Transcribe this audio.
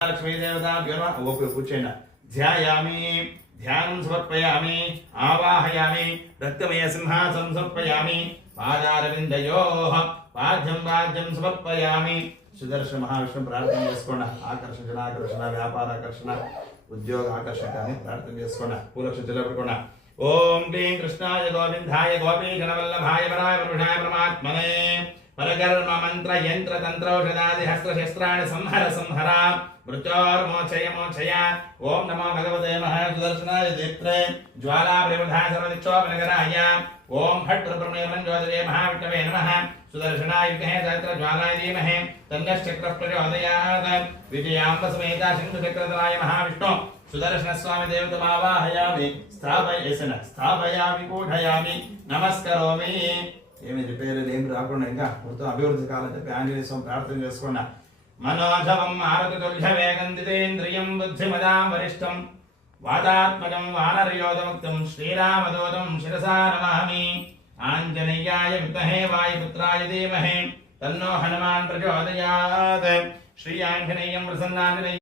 लक्ष्मीदेवताभ्यो नमः ओपे पूजयेन ध्यायामि ध्यानं समर्पयामि आवाहयामि रक्तमयसिंहासनं समर्पयामि पादारविन्दयोः पाद्यं समर्पयामि सुदर्शन महाविष्णु प्रार्थना చేసుకోండి ఆకర్షణ జనాకర్షణ వ్యాపారాకర్షణ ఉద్యోగ ఆకర్షకాన్ని ప్రార్థన చేసుకోండి పూలక్ష జలపడుకోండి ఓం క్లీం కృష్ణాయ గోవిందాయ గోపీ జనవల్లభాయ వరాయ వరుషాయ పరమాత్మనే परकर्म मंत्र यंत्र तंत्र औषधादि हस्त्र शस्त्राणि संहर संहर मृत्योर्मोचय मोचय ओम नमो भगवते महासुदर्शनाय दीप्त्रे ज्वाला प्रबोधा सर्वदिक्षोपनगराय ओम फट् प्रमेयं ज्योतिरे महाविष्णवे नमः सुदर्शनाय विद्महे सहस्र ज्वालाय धीमहि तन्नः चक्रः प्रचोदयात् विजयाम्ब समेत शंखचक्रधराय महाविष्णु सुदर्शन स्वामी देवतमावाहयामि स्थापयामि कूढयामि नमस्करोमि ఏమి రిపేర్లు ఏమి రాకుండా ఇంకా మొత్తం అభివృద్ధి కావాలని చెప్పి ఆంజనేయ స్వామి ప్రార్థన చేసుకోండి మనోజవం మారుతుల్య వేగం దితేంద్రియం బుద్ధిమదాం వరిష్టం వాతాత్మజం వానరయోధముక్తం శ్రీరామదూతం శిరసా నమామి ఆంజనేయాయ విద్మహే వాయుపుత్రాయ ధీమహి తన్నో హనుమాన్ ప్రచోదయాత్ శ్రీ ఆంజనేయం ప్రసన్నాంజనేయ